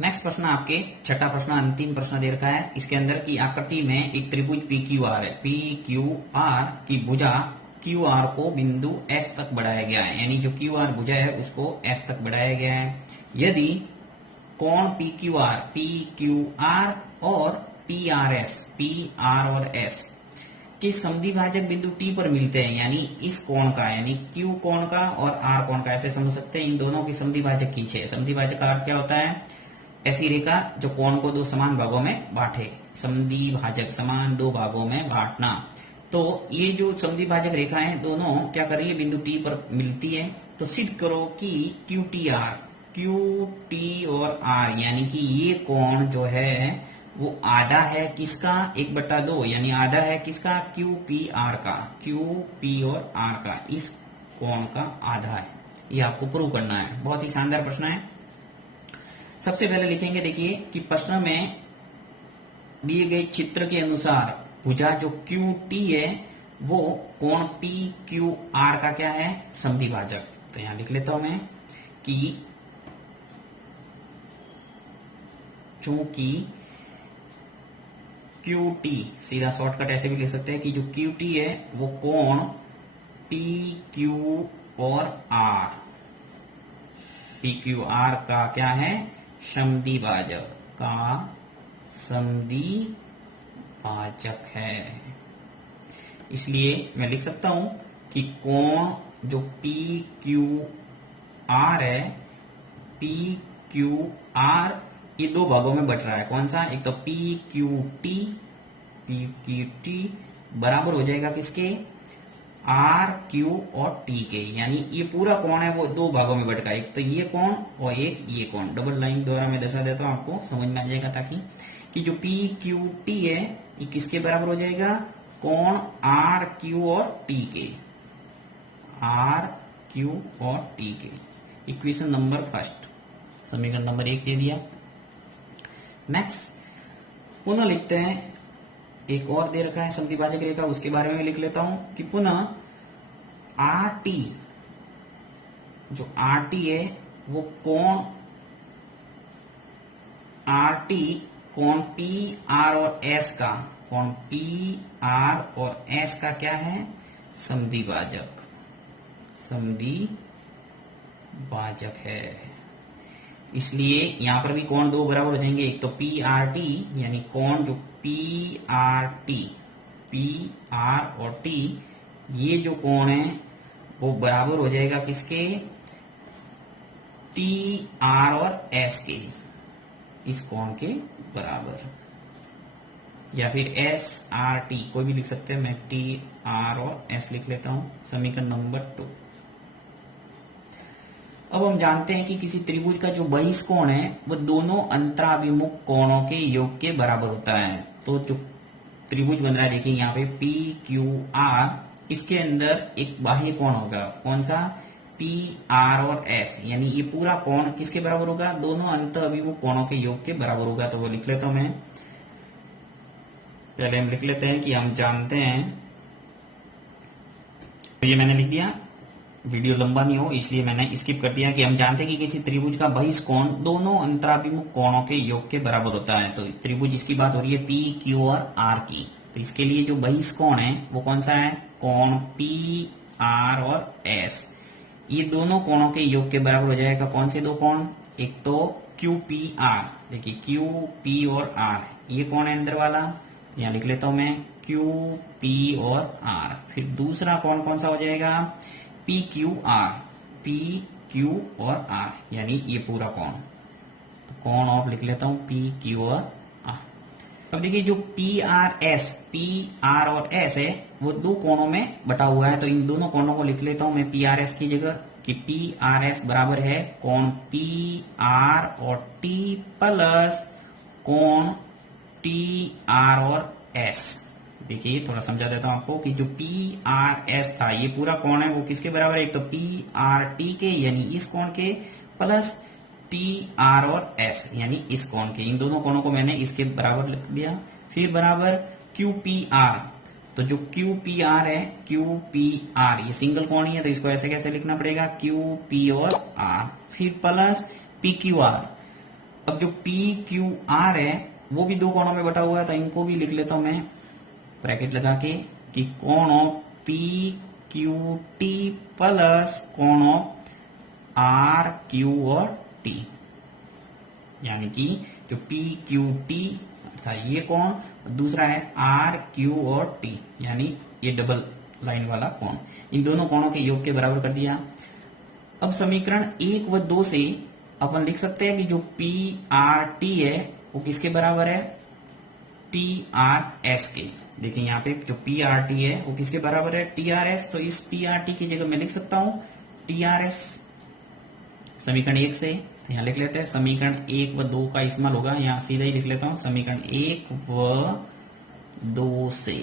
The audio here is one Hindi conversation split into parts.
नेक्स्ट प्रश्न आपके छठा प्रश्न अंतिम प्रश्न दे रखा है। इसके अंदर की आकृति में एक त्रिभुज पी क्यू आर है। पी क्यू आर की भुजा क्यू आर को बिंदु एस तक बढ़ाया गया है, यानी जो क्यू आर भुजा है उसको एस तक बढ़ाया गया है। यदि कोण पी क्यू आर और पी आर और एस के समद्विभाजक बिंदु टी पर मिलते हैं, यानी इस कोण का, यानी क्यू कोण का और आर कोण का, ऐसे समझ सकते हैं। इन दोनों की समद्विभाजक खींचे। समद्विभाजक का अर्थ क्या होता है? ऐसी रेखा जो कोण को दो समान भागों में बांटे। समद्विभाजक समान दो भागों में बांटना। तो ये जो समद्विभाजक रेखाएं दोनों क्या कर रही है? बिंदु टी पर मिलती है। तो सिद्ध करो कि क्यू टी और आर, यानी कि ये कोण जो है वो आधा है किसका? 1/2, यानी आधा है किसका? क्यू पी और आर का, इस कोण का आधा है। ये आपको प्रूव करना है। बहुत ही शानदार प्रश्न है। सबसे पहले लिखेंगे, देखिए कि प्रश्न में दिए गए चित्र के अनुसार भुजा जो क्यू टी है वो कोण पी क्यू आर का क्या है? समद्विभाजक। तो यहां लिख लेता हूं मैं कि चूंकि क्यू टी, सीधा शॉर्टकट ऐसे भी लिख सकते हैं कि जो क्यू टी है वो कोण पी क्यू और आर, पी क्यू आर का क्या है? समद्विभाजक है। इसलिए मैं लिख सकता हूं कि कोण जो पी क्यू आर है, पी क्यू आर ये दो भागों में बट रहा है। कौन सा? एक तो पी क्यू टी बराबर हो जाएगा किसके? आर क्यू और टी के, यानी ये पूरा कोण है वो दो भागों में बट गया। एक तो ये कोण और एक ये कोण। डबल लाइन द्वारा मैं दर्शा देता हूं, आपको समझ में आ जाएगा, ताकि कि जो पी क्यू टी है ये किसके बराबर हो जाएगा? कोण आर क्यू और टी के, आर क्यू और टी के। इक्वेशन नंबर फर्स्ट, समीकरण नंबर 1 दे दिया। नेक्स्ट पुनः लिखते हैं, एक और दे रखा है समद्विभाजक रेखा, उसके बारे में लिख लेता हूं कि पुनः आर टी, जो आर टी है वो कोण आर टी कोण पी आर और एस का, कोण पी आर और एस का क्या है? समद्विभाजक है। इसलिए यहां पर भी कोण दो बराबर हो जाएंगे। एक तो पी आर टी, यानी कोण जो पी आर और टी, ये जो कोण है वो बराबर हो जाएगा किसके? टी आर और एस के, इस कोण के बराबर। या फिर एस आर टी, कोई भी लिख सकते हैं। मैं टी आर और एस लिख लेता हूं। समीकरण नंबर 2। अब हम जानते हैं कि किसी त्रिभुज का जो बहिष्कोण है वो दोनों अंतराभिमुख कोणों के योग के बराबर होता है। तो जो त्रिभुज बन रहा है, देखिए यहाँ पे पी क्यू आर, इसके अंदर एक बाह्य कोण होगा। कौन सा? पी आर और एस, यानी ये पूरा कोण किसके बराबर होगा? दोनों अंतराभिमुख कोणों के योग के बराबर होगा। तो वो लिख लेता हूं मैं। पहले हम लिख लेते हैं कि हम जानते हैं, तो ये मैंने लिख दिया, वीडियो लंबा नहीं हो इसलिए मैंने स्किप कर दिया, कि हम जानते हैं कि किसी त्रिभुज का बहिष्कोण दोनों अंतराभिमुख कोणों के योग के बराबर होता है। तो त्रिभुज, इसकी बात हो रही है पी क्यू और आर की। तो इसके लिए जो बहिष्कोण है वो कौन सा है? कोण पी आर और एस, ये दोनों कोणों के योग के बराबर हो जाएगा। कौन से दो कोण? एक तो क्यू पी आर, देखिए क्यू पी और आर, ये कोण है अंदर वाला, यहां लिख लेता हूं मैं क्यू पी और आर। फिर दूसरा कोण कौन सा हो जाएगा? पी क्यू और आर, यानी ये पूरा कोण। तो कोण ऑफ लिख लेता हूं पी क्यू और आर। अब देखिए जो पी आर और एस है वो दो कोणों में बटा हुआ है। तो इन दोनों कोणों को लिख लेता हूं मैं पी आर एस की जगह, कि पी आर एस बराबर है कोण पी आर और टी प्लस कोण टी आर और एस। देखिए थोड़ा समझा देता हूं आपको कि जो पी आर एस था, ये पूरा कोण है वो किसके बराबर है? एक तो पी आर टी के, यानी इस कोण के, प्लस टी आर और एस, यानी इस कोण के। इन दोनों कोणों को मैंने इसके बराबर लिख दिया। फिर बराबर क्यू पी आर, तो जो क्यू पी आर है, क्यू पी आर ये सिंगल कोण ही है, तो इसको ऐसे कैसे लिखना पड़ेगा? क्यू पी और आर। फिर प्लस पी क्यू आर, अब जो पी क्यू आर है वो भी दो कोणों में बटा हुआ है, तो इनको भी लिख लेता हूं मैं ब्रैकेट लगा के कि कोण of P Q T plus कोण ऑफ आर क्यू और टी, यानी कि जो पी क्यू टी था ये कोण, दूसरा है आर क्यू और टी यानी ये डबल लाइन वाला कोण, इन दोनों कोणों के योग के बराबर कर दिया। अब समीकरण 1 व 2 से अपन लिख सकते हैं कि जो पी आर टी है वो किसके बराबर है, टी आर एस के। देखिए यहाँ पे जो पी आर टी है वो किसके बराबर है, टी आर एस। तो इस पी आर टी की जगह मैं लिख सकता हूं टी आर एस समीकरण 1 से। तो यहाँ लिख लेते हैं समीकरण 1 व 2 का इस्तेमाल होगा, यहाँ सीधा ही लिख लेता हूं समीकरण 1 व 2 से।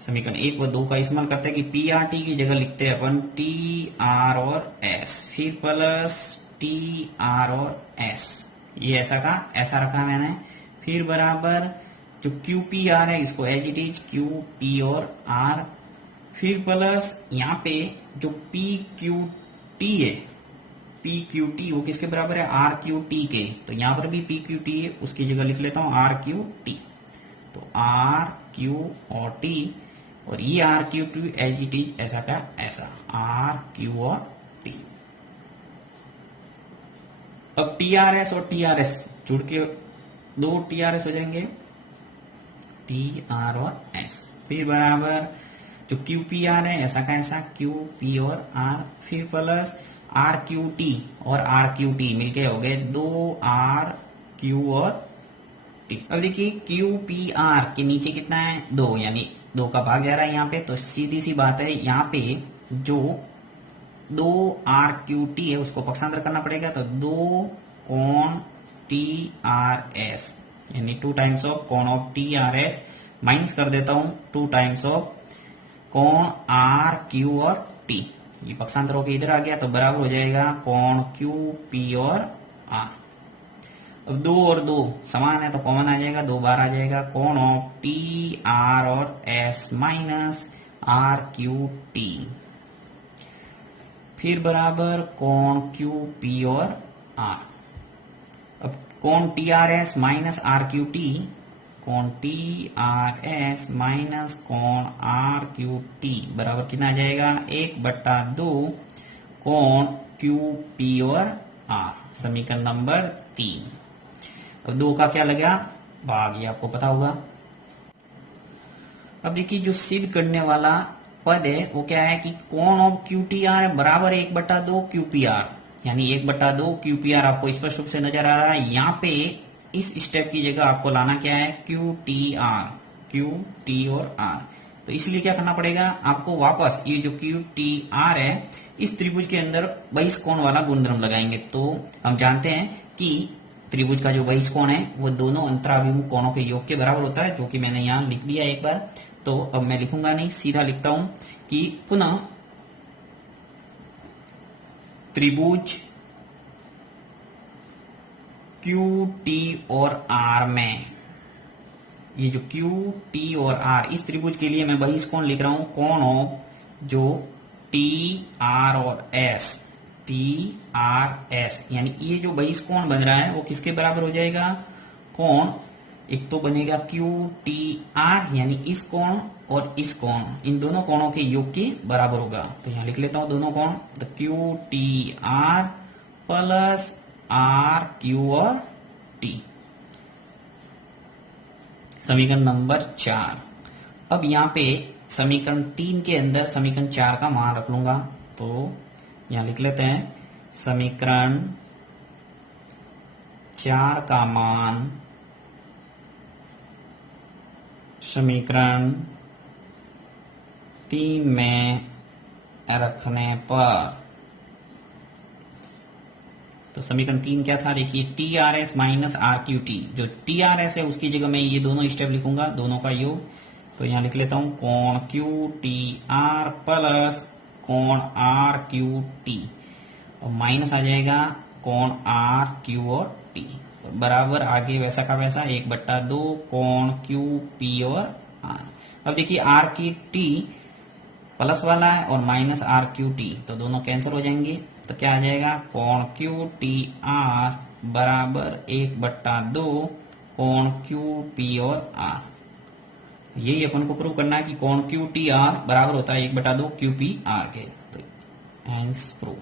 समीकरण 1 व 2 का इस्तेमाल करते हैं कि पी आर टी की जगह लिखते हैं अपन टी आर और एस, फिर प्लस टी आर और एस, ये ऐसा का ऐसा रखा मैंने, फिर बराबर जो क्यू पी आर है इसको as it is Q P और आर, फिर प्लस यहाँ पे जो पी क्यू टी है, पी क्यू टी वो किसके बराबर है, आर क्यू टी के। तो यहाँ पर भी पी क्यू टी है, उसकी जगह लिख लेता हूं आर क्यू टी। तो आर क्यू और टी, और ये R Q T as it is ऐसा का ऐसा आर क्यू और टी। अब टी आर एस और टी आर एस जुड़ के दो टी आर एस हो जाएंगे, टी आर और एस, फिर बराबर जो क्यू पी आर है ऐसा का ऐसा क्यू पी और आर, फिर प्लस आर क्यू टी और आर क्यू टी मिलके हो गए दो आर क्यू और टी। अब देखिए क्यू पी आर के नीचे कितना है, 2, यानी 2 का भाग जा रहा है यहाँ पे। तो सीधी सी बात है यहाँ पे जो 2 आर क्यू टी है उसको पक्षांतर करना पड़ेगा, तो 2 कोण टी आर एस यानी 2 टाइम्स ऑफ कोण of T R S, minus कर देता हूं 2 टाइम्स ऑफ कोण आर क्यू और टी, ये पक्षांतर होकर इधर आ गया तो बराबर हो जाएगा कोण क्यू पी और आर। अब 2 और 2 समान है तो कॉमन आ जाएगा, 2 बार आ जाएगा, कोण ऑफ टी आर और S minus R Q T, फिर बराबर कोण क्यू पी और आर। अब कोण T R S minus R Q T, कोण टी आर एस माइनस कोण आर क्यू टी बराबर कितना आ जाएगा, 1/2 कोण क्यू पी और आर, समीकरण नंबर 3। अब 2 का क्या लगा भाग, ये आपको पता होगा। अब देखिए जो सिद्ध करने वाला पद है वो क्या है कि कोण ऑफ क्यू टी आर बराबर 1/2 क्यू पी आर, यानी 1/2 क्यू पी आर आपको स्पष्ट रूप से नजर आ रहा है। यहाँ पे इस स्टेप की जगह आपको लाना क्या है, Q T are, Q T और आर। तो इसलिए क्या करना पड़ेगा आपको, वापस ये जो क्यू टी आर है इस त्रिभुज के अंदर बहिष्कोण वाला गुणधर्म लगाएंगे। तो हम जानते हैं कि त्रिभुज का जो बहिष्कोण है वो दोनों अंतराभिमुख कोणों के योग के बराबर होता है, जो कि मैंने यहाँ लिख दिया एक बार। तो अब मैं लिखूंगा नहीं, सीधा लिखता हूं कि पुनः त्रिभुज क्यू टी और आर में, ये जो क्यू टी और आर इस त्रिभुज के लिए मैं बहिष्कोण लिख रहा हूं कोण ऑफ जो टी आर और एस, टी आर एस, यानी ये जो बहिष्कोण बन रहा है वो किसके बराबर हो जाएगा, कोण एक तो बनेगा क्यू टी आर यानी इस कोण और इस कोण, इन दोनों कोणों के योग के बराबर होगा। तो यहां लिख लेता हूं दोनों कोण, तो Q T R plus R Q और टी, समीकरण नंबर 4। अब यहाँ पे समीकरण 3 के अंदर समीकरण 4 का मान रख लूंगा, तो यहां लिख लेते हैं समीकरण 4 का मान समीकरण 3 में रखने पर, तो समीकरण 3 क्या था, देखिए T R S minus R Q T, जो टी आर एस है उसकी जगह मैं ये दोनों स्टेप लिखूंगा, दोनों का योग। तो यहां लिख लेता हूं कोण क्यू टी आर प्लस कोण आर क्यू टी, और माइनस आ जाएगा कोण आर क्यू और टी, तो बराबर आगे वैसा का वैसा 1/2 कोण क्यू पी और आर। अब देखिए आर की टी प्लस वाला है और माइनस आर क्यू टी, तो दोनों कैंसिल हो जाएंगे, तो क्या आ जाएगा कोण क्यू टी आर बराबर 1/2 कोण क्यू पी और आर। यही अपन को प्रूव करना है कि कोण क्यू टी आर बराबर होता है 1/2 क्यू पी आर के। तो हेंस प्रूव।